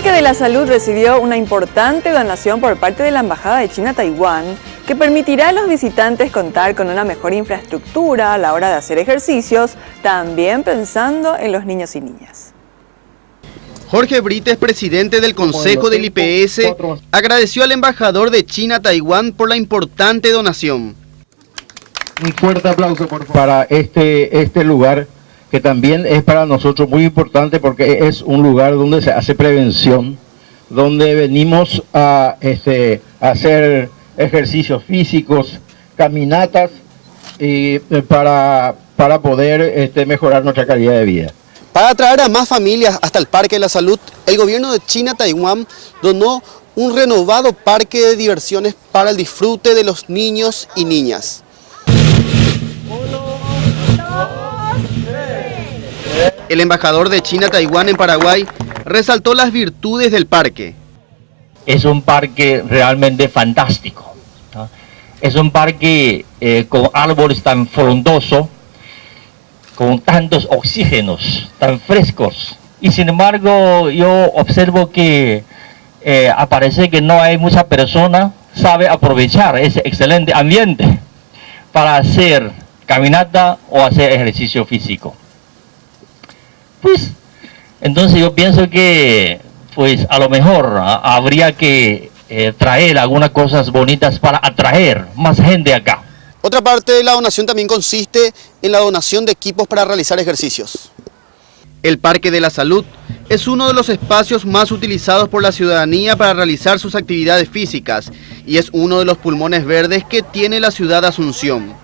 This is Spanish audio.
Parque de la Salud recibió una importante donación por parte de la Embajada de China a Taiwán, que permitirá a los visitantes contar con una mejor infraestructura a la hora de hacer ejercicios, también pensando en los niños y niñas. Jorge Brites, presidente del Consejo del IPS, agradeció al embajador de China a Taiwán por la importante donación. Un fuerte aplauso para este lugar, que también es para nosotros muy importante porque es un lugar donde se hace prevención, donde venimos a hacer ejercicios físicos, caminatas, para poder mejorar nuestra calidad de vida. Para atraer a más familias hasta el Parque de la Salud, el gobierno de China Taiwán donó un renovado parque de diversiones para el disfrute de los niños y niñas. El embajador de China Taiwán en Paraguay resaltó las virtudes del parque. Es un parque realmente fantástico, ¿no? Es un parque con árboles tan frondosos, con tantos oxígenos, tan frescos. Y sin embargo, yo observo que aparece que no hay mucha persona que sabe aprovechar ese excelente ambiente para hacer caminata o hacer ejercicio físico. Pues, entonces yo pienso que, pues, a lo mejor habría que traer algunas cosas bonitas para atraer más gente acá. Otra parte de la donación también consiste en la donación de equipos para realizar ejercicios. El Parque de la Salud es uno de los espacios más utilizados por la ciudadanía para realizar sus actividades físicas y es uno de los pulmones verdes que tiene la ciudad de Asunción.